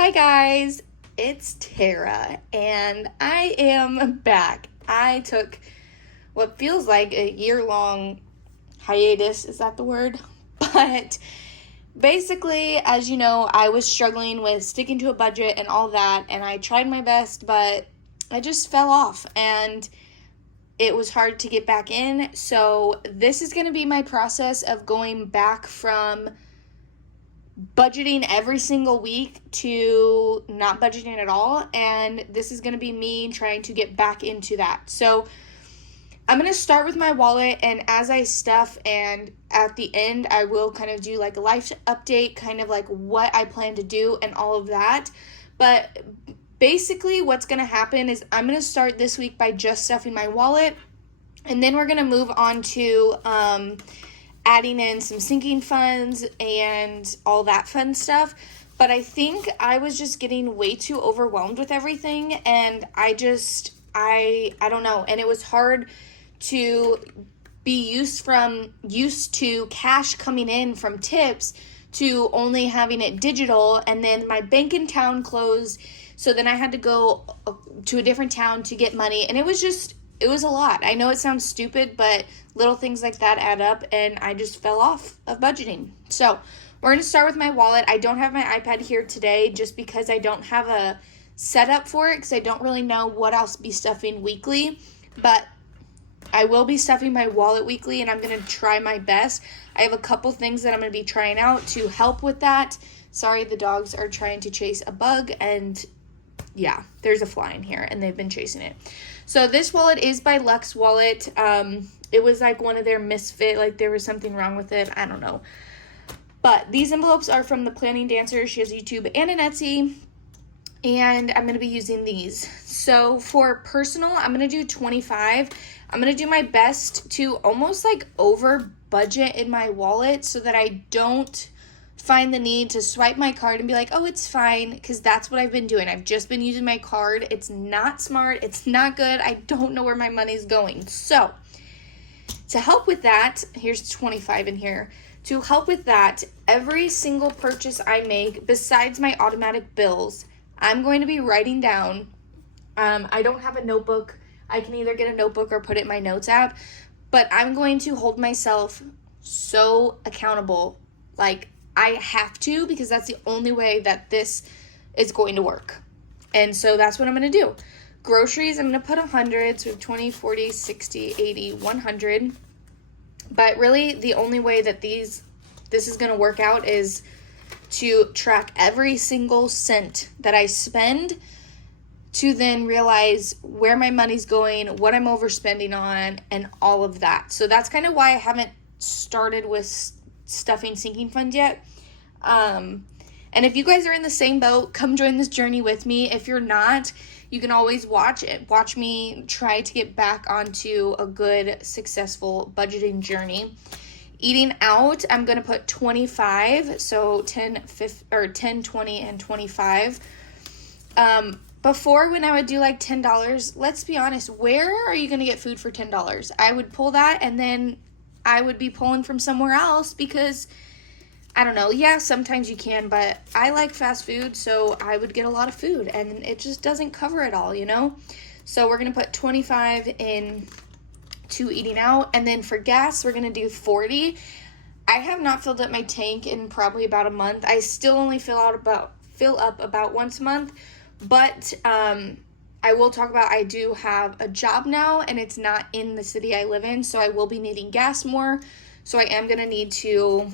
Hi guys, it's Tara and I am back. I took what feels like a year-long hiatus, is that the word? But basically, as you know, I was struggling with sticking to a budget and all that, and I tried my best, but I just fell off and it was hard to get back in. So this is going to be my process of going back from budgeting every single week to not budgeting at all, and this is going to be me trying to get back into that. So I'm going to start with my wallet, and as I stuff, and at the end I will kind of do like a life update, kind of like what I plan to do and all of that. But basically what's going to happen is I'm going to start this week by just stuffing my wallet, and then we're going to move on to adding in some sinking funds and all that fun stuff. But I think I was just getting way too overwhelmed with everything, and I don't know, and it was hard to be used to cash coming in from tips to only having it digital, and then my bank in town closed, so then I had to go to a different town to get money, and it was a lot. I know it sounds stupid, but little things like that add up, and I just fell off of budgeting. So we're going to start with my wallet. I don't have my iPad here today just because I don't have a setup for it, because I don't really know what I'll be stuffing weekly, but I will be stuffing my wallet weekly, and I'm going to try my best. I have a couple things that I'm going to be trying out to help with that. Sorry, the dogs are trying to chase a bug, and yeah, there's a fly in here, and they've been chasing it. So this wallet is by Lux Wallet. It was like one of their misfit, like there was something wrong with it. I don't know. But these envelopes are from The Planning Dancer. She has YouTube and an Etsy, and I'm going to be using these. So for personal, I'm going to do 25. I'm going to do my best to almost like over budget in my wallet so that I don't find the need to swipe my card and be like, oh, it's fine, because that's what I've been doing. I've just been using my card. It's not smart. It's not good. I don't know where my money's going. So to help with that, here's 25 in here. To help with that, every single purchase I make, besides my automatic bills, I'm going to be writing down. I don't have a notebook. I can either get a notebook or put it in my notes app, but I'm going to hold myself so accountable. Like, I have to, because that's the only way that this is going to work. And so that's what I'm going to do. Groceries, I'm going to put 100, so 20, 40, 60, 80, 100. But really, the only way that this is going to work out is to track every single cent that I spend, to then realize where my money's going, what I'm overspending on, and all of that. So that's kind of why I haven't started with stuffing sinking fund yet. And if you guys are in the same boat, come join this journey with me. If you're not, you can always watch me try to get back onto a good, successful budgeting journey. Eating out, I'm going to put 25, so 10, 20, and 25. Before, when I would do like $10, let's be honest, where are you going to get food for $10? I would pull that, and then I would be pulling from somewhere else, because I don't know. Yeah, sometimes you can, but I like fast food, so I would get a lot of food, and it just doesn't cover it all, you know? So we're going to put 25 in to eating out, and then for gas, we're going to do 40. I have not filled up my tank in probably about a month. I still only fill up about once a month, but I will talk about, I do have a job now, and it's not in the city I live in, so I will be needing gas more, so I am going to need to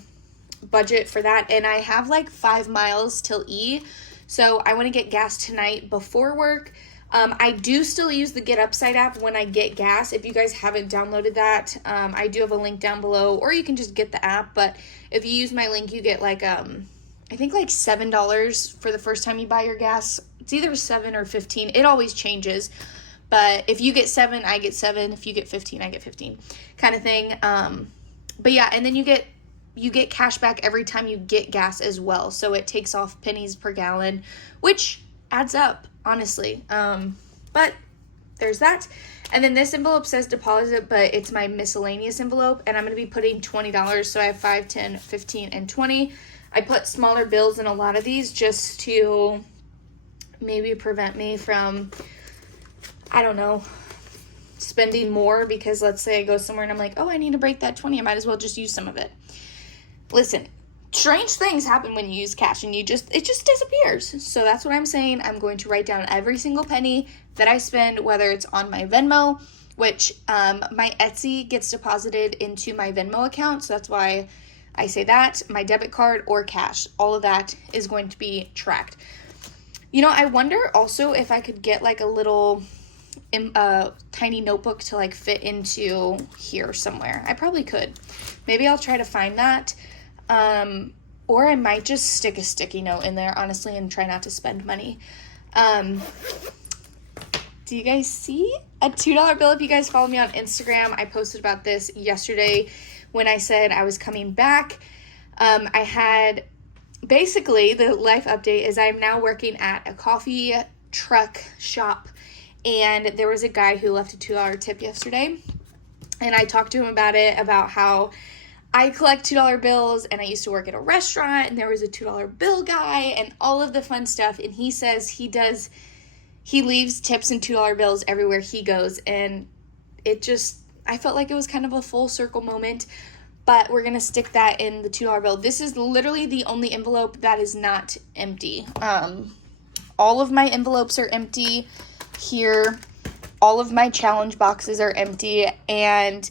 budget for that. And I have like 5 miles till E, so I want to get gas tonight before work. I do still use the Get Upside app when I get gas. If you guys haven't downloaded that, I do have a link down below, or you can just get the app. But if you use my link, you get like I think like $7 for the first time you buy your gas. It's either 7 or 15. It always changes, but if you get 7, I get 7. If you get 15, I get 15, kind of thing. But yeah, and then you get cash back every time you get gas as well. So it takes off pennies per gallon, which adds up, honestly. But there's that. And then this envelope says deposit, but it's my miscellaneous envelope, and I'm going to be putting $20. So I have 5, 10, 15, and 20. I put smaller bills in a lot of these just to maybe prevent me from, I don't know, spending more, because let's say I go somewhere and I'm like, oh, I need to break that 20. I might as well just use some of it. Listen, strange things happen when you use cash, and it just disappears. So that's what I'm saying. I'm going to write down every single penny that I spend, whether it's on my Venmo, which my Etsy gets deposited into my Venmo account. So that's why I say that, my debit card or cash, all of that is going to be tracked. You know, I wonder also if I could get like a little tiny notebook to like fit into here somewhere. I probably could. Maybe I'll try to find that. Or I might just stick a sticky note in there, honestly, and try not to spend money. Do you guys see a $2 bill? If you guys follow me on Instagram, I posted about this yesterday when I said I was coming back. I had, basically, the life update is I'm now working at a coffee truck shop, and there was a guy who left a $2 tip yesterday, and I talked to him about how I collect $2 bills, and I used to work at a restaurant, and there was a $2 bill guy, and all of the fun stuff, and he says he leaves tips and $2 bills everywhere he goes, and I felt like it was kind of a full circle moment, but we're going to stick that in the $2 bill. This is literally the only envelope that is not empty. All of my envelopes are empty here. All of my challenge boxes are empty, and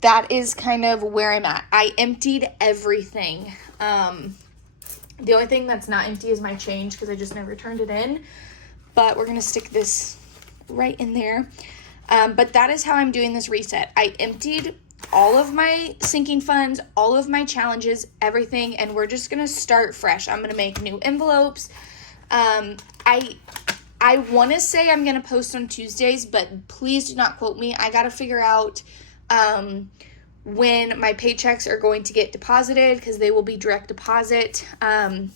that is kind of where I'm at. I emptied everything. The only thing that's not empty is my change, because I just never turned it in, but we're going to stick this right in there. But that is how I'm doing this reset. I emptied all of my sinking funds, all of my challenges, everything, and we're just going to start fresh. I'm going to make new envelopes. I want to say I'm going to post on Tuesdays, but please do not quote me. I got to figure out when my paychecks are going to get deposited, because they will be direct deposit, and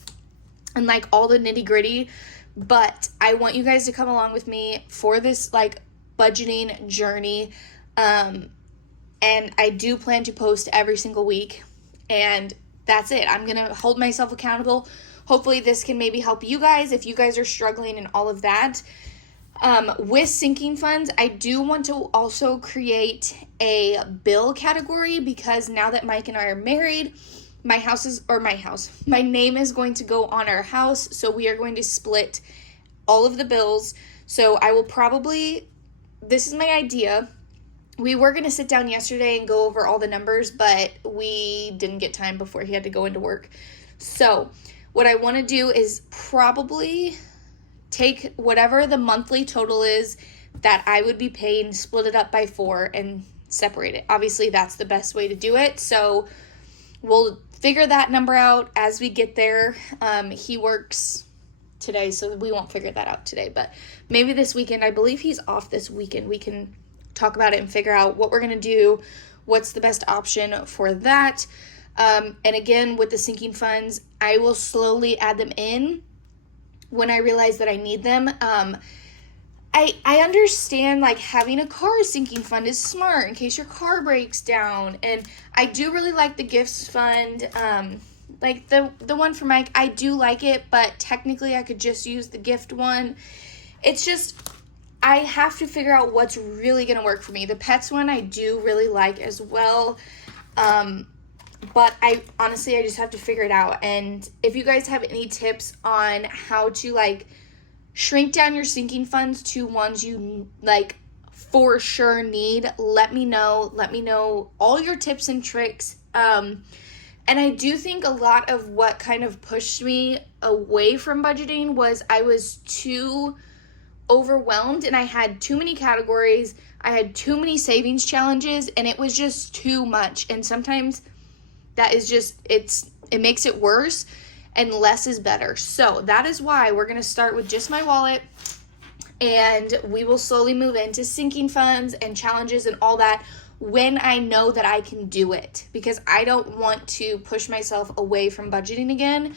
like all the nitty gritty. But I want you guys to come along with me for this like budgeting journey. And I do plan to post every single week, and that's it. I'm going to hold myself accountable. Hopefully this can maybe help you guys if you guys are struggling and all of that. With sinking funds, I do want to also create a bill category, because now that Mike and I are married, my name is going to go on our house. So we are going to split all of the bills. So I will probably, this is my idea. We were going to sit down yesterday and go over all the numbers, but we didn't get time before he had to go into work. So what I want to do is probably take whatever the monthly total is that I would be paying, split it up by 4 and separate it. Obviously, that's the best way to do it. So we'll figure that number out as we get there. He works today, so we won't figure that out today, but maybe this weekend. I believe he's off this weekend. We can talk about it and figure out what we're going to do, what's the best option for that. And again, with the sinking funds, I will slowly add them in when I realize that I need them. I understand like having a car sinking fund is smart in case your car breaks down. And I do really like the gifts fund. Like the one for Mike, I do like it, but technically I could just use the gift one. It's just, I have to figure out what's really going to work for me. The pets one I do really like as well. But I just have to figure it out. And if you guys have any tips on how to like shrink down your sinking funds to ones you like for sure need, let me know. Let me know all your tips and tricks. And I do think a lot of what kind of pushed me away from budgeting was I was too overwhelmed, and I had too many categories. I had too many savings challenges, and it was just too much. And sometimes that is just, it makes it worse, and less is better. So that is why we're going to start with just my wallet, and we will slowly move into sinking funds and challenges and all that when I know that I can do it, because I don't want to push myself away from budgeting again.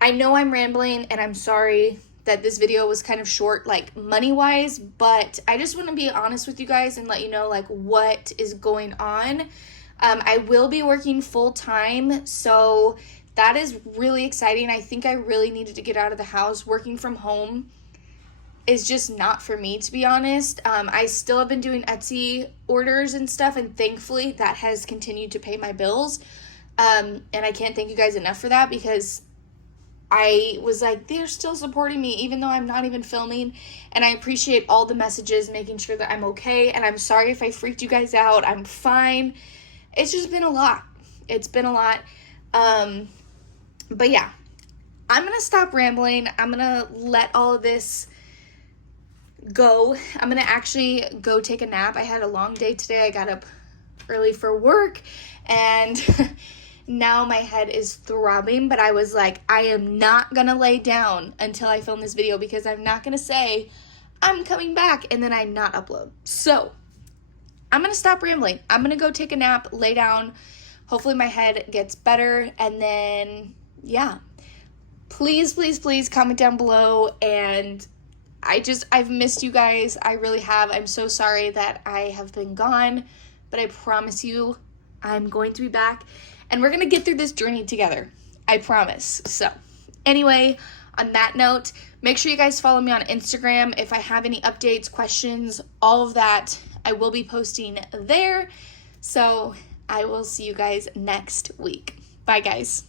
I know I'm rambling, and I'm sorry that this video was kind of short, like money-wise, but I just want to be honest with you guys and let you know like what is going on. I will be working full-time, so that is really exciting. I think I really needed to get out of the house. Working from home is just not for me, to be honest. I still have been doing Etsy orders and stuff, and thankfully that has continued to pay my bills. And I can't thank you guys enough for that, because I was like, they're still supporting me even though I'm not even filming, and I appreciate all the messages making sure that I'm okay, and I'm sorry if I freaked you guys out. I'm fine. It's just been a lot. It's been a lot. But yeah, I'm gonna stop rambling. I'm gonna let all of this go. I'm gonna actually go take a nap. I had a long day today. I got up early for work, and now my head is throbbing, but I was like, I am not gonna lay down until I film this video, because I'm not gonna say I'm coming back and then I not upload. So I'm gonna stop rambling. I'm gonna go take a nap, lay down. Hopefully my head gets better, and then yeah, please comment down below. And I've missed you guys. I really have. I'm so sorry that I have been gone, but I promise you I'm going to be back, and we're going to get through this journey together. I promise. So anyway, on that note, make sure you guys follow me on Instagram. If I have any updates, questions, all of that, I will be posting there. So I will see you guys next week. Bye, guys.